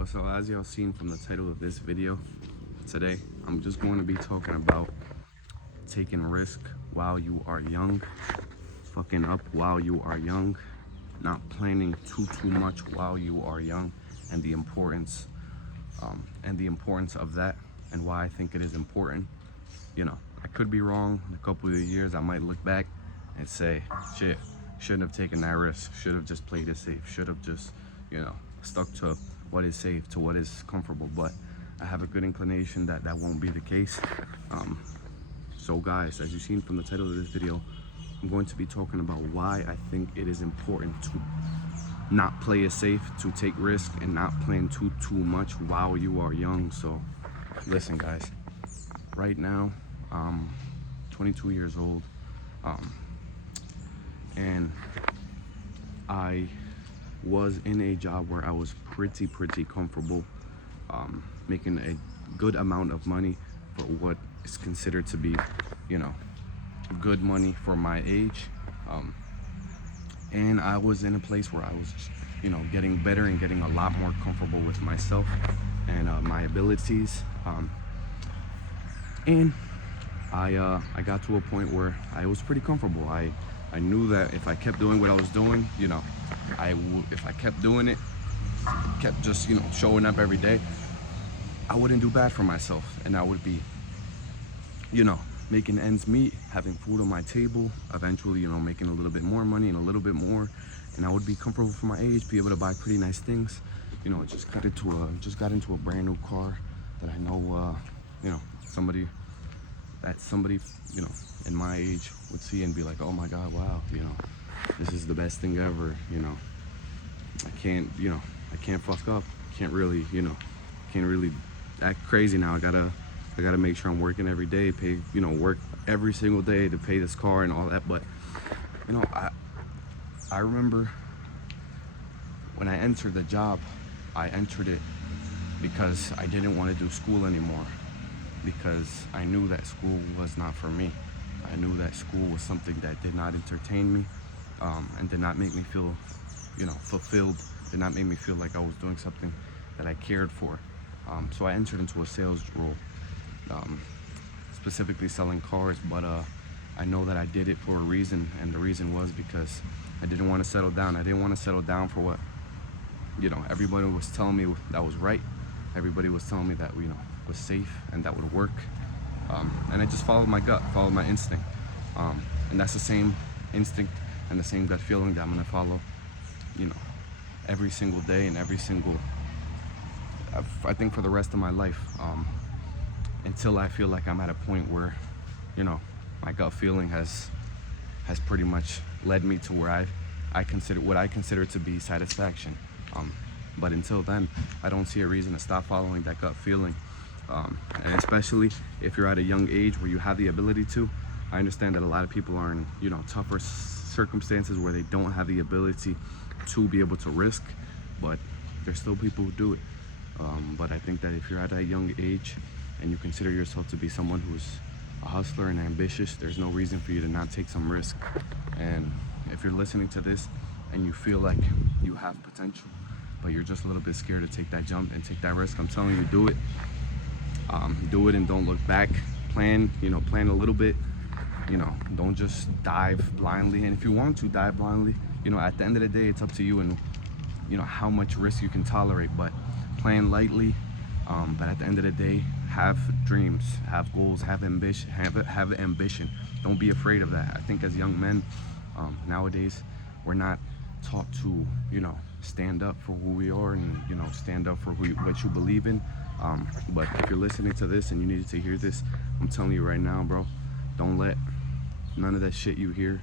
Yo, so as y'all seen from the title of this video, today I'm just going to be talking about taking risk while you are young, fucking up while you are young, not planning too much while you are young, and the importance of that, and why I think it is important. You know, I could be wrong. In a couple of years, I might look back and say, shit, shouldn't have taken that risk. Should have just played it safe. Should have just, stuck to what is safe, to what is comfortable. But I have a good inclination that that won't be the case. So guys, as you've seen from the title of this video, I'm going to be talking about why I think it is important to not play it safe, to take risk and not plan too much while you are young. So listen guys, right now I'm 22 years old, and I was in a job where I was pretty comfortable, making a good amount of money for what is considered to be, good money for my age. And I was in a place where I was, getting better and getting a lot more comfortable with myself and my abilities. And I got to a point where I was pretty comfortable. I knew that if I kept doing what I was doing, if I kept doing it, kept just, showing up every day, I wouldn't do bad for myself, and I would be, making ends meet, having food on my table, eventually, making a little bit more money and a little bit more, and I would be comfortable for my age, be able to buy pretty nice things. Just got into a brand new car that I know, somebody, in my age would see and be like, oh my God, wow, this is the best thing ever. I can't fuck up. Can't really act crazy now. I gotta make sure I'm working every day, work every single day to pay this car and all that. But I remember when I entered the job, I entered it because I didn't want to do school anymore, because I knew that school was not for me. I knew that school was something that did not entertain me, and did not make me feel, fulfilled, did not make me feel like I was doing something that I cared for. So I entered into a sales role, specifically selling cars, but I know that I did it for a reason, and the reason was because I didn't want to settle down. I didn't want to settle down for what, everybody was telling me that was right. Everybody was telling me that, was safe and that would work. And I just followed my gut, followed my instinct. And that's the same instinct and the same gut feeling that I'm gonna follow, every single day and I think for the rest of my life, until I feel like I'm at a point where, my gut feeling has pretty much led me to where I consider to be satisfaction. But until then, I don't see a reason to stop following that gut feeling. And especially if you're at a young age where you have the ability to. I understand that a lot of people are in, tougher circumstances where they don't have the ability to be able to risk, but there's still people who do it. But I think that if you're at a young age and you consider yourself to be someone who's a hustler and ambitious, there's no reason for you to not take some risk. And if you're listening to this and you feel like you have potential, but you're just a little bit scared to take that jump and take that risk, I'm telling you, do it. Do it and don't look back. Plan a little bit. Don't just dive blindly. And if you want to dive blindly, at the end of the day, it's up to you and how much risk you can tolerate. But plan lightly. But at the end of the day, have dreams, have goals, have ambition. Have ambition. Don't be afraid of that. I think as young men, nowadays, we're not taught to stand up for who we are and stand up for what you believe in. But if you're listening to this and you needed to hear this, I'm telling you right now, bro, don't let none of that shit you hear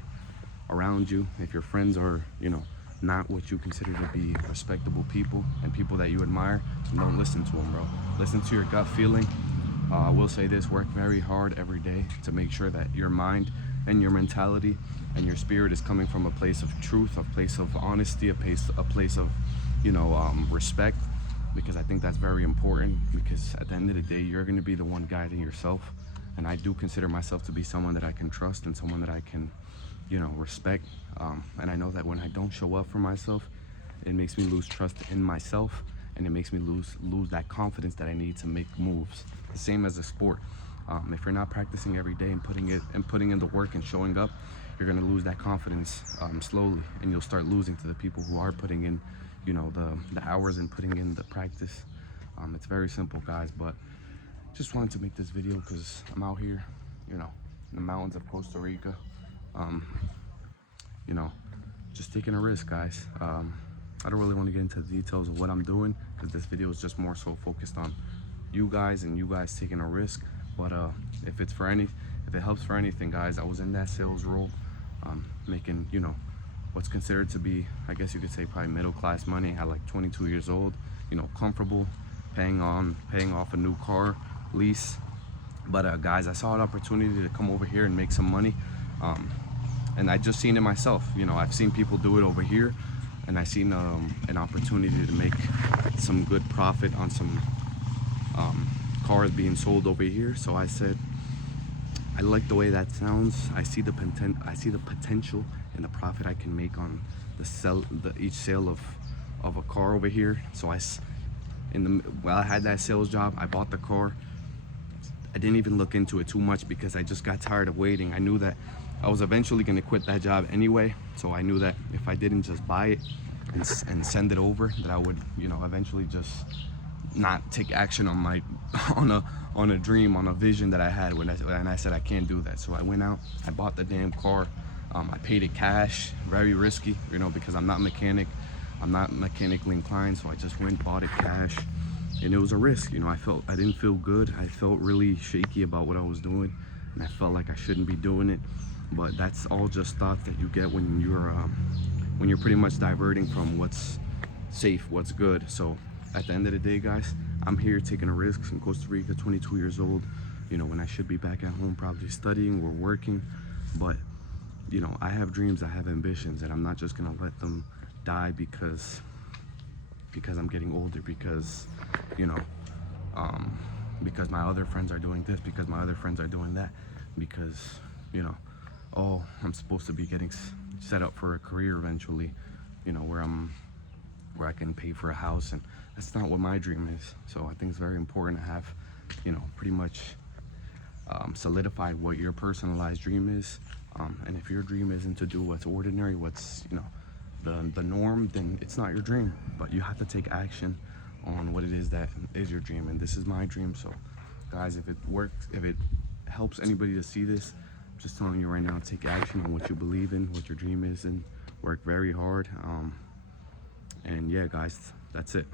around you. If your friends are, not what you consider to be respectable people and people that you admire, don't listen to them, bro. Listen to your gut feeling. I will say this, work very hard every day to make sure that your mind and your mentality and your spirit is coming from a place of truth, a place of honesty, a place of, respect. Because I think that's very important, because at the end of the day, you're going to be the one guiding yourself. And I do consider myself to be someone that I can trust and someone that I can, respect. And I know that when I don't show up for myself, it makes me lose trust in myself and it makes me lose that confidence that I need to make moves. The same as a sport. If you're not practicing every day and putting in the work and showing up, you're gonna lose that confidence slowly, and you'll start losing to the people who are putting in, you know, the hours and putting in the practice. It's very simple, guys, but just wanted to make this video because I'm out here, you know, in the mountains of Costa Rica, you know, just taking a risk, guys. I don't really want to get into the details of what I'm doing because this video is just more so focused on you guys and you guys taking a risk. But if it helps for anything, guys, I was in that sales role, making, you know, what's considered to be, I guess you could say, probably middle class money at like 22 years old, you know, comfortable, paying off a new car lease. But guys, I saw an opportunity to come over here and make some money, and I just seen it myself. You know, I've seen people do it over here, and I seen an opportunity to make some good profit on some cars being sold over here. So I said, I like the way that sounds. I see the potential and the profit I can make on each sale of a car over here. So while I had that sales job, I bought the car. I didn't even look into it too much because I just got tired of waiting. I knew that I was eventually going to quit that job anyway, so I knew that if I didn't just buy it and send it over, that I would, you know, eventually just not take action on my on a dream, on a vision that I had when I said I can't do that. So I went out, I bought the damn car. I paid it cash, very risky, you know, because I'm not mechanically inclined. So I just went, bought it cash, and it was a risk. You know, I didn't feel good. I felt really shaky about what I was doing, and I felt like I shouldn't be doing it. But that's all just thoughts that you get when you're pretty much diverting from what's safe, what's good. So at the end of the day, guys, I'm here taking a risk in Costa Rica, 22 years old, you know, when I should be back at home probably studying or working. But, you know, I have dreams, I have ambitions, and I'm not just gonna let them die because I'm getting older, because, you know, because my other friends are doing this, because my other friends are doing that, because, you know, oh, I'm supposed to be getting set up for a career eventually, you know, where I can pay for a house, and that's not what my dream is. So I think it's very important to have, you know, pretty much solidified what your personalized dream is. And if your dream isn't to do what's ordinary, what's, you know, the norm, then it's not your dream. But you have to take action on what it is that is your dream, and this is my dream. So guys, if it works, if it helps anybody to see this, I'm just telling you right now, take action on what you believe in, what your dream is, and work very hard. And yeah, guys, that's it.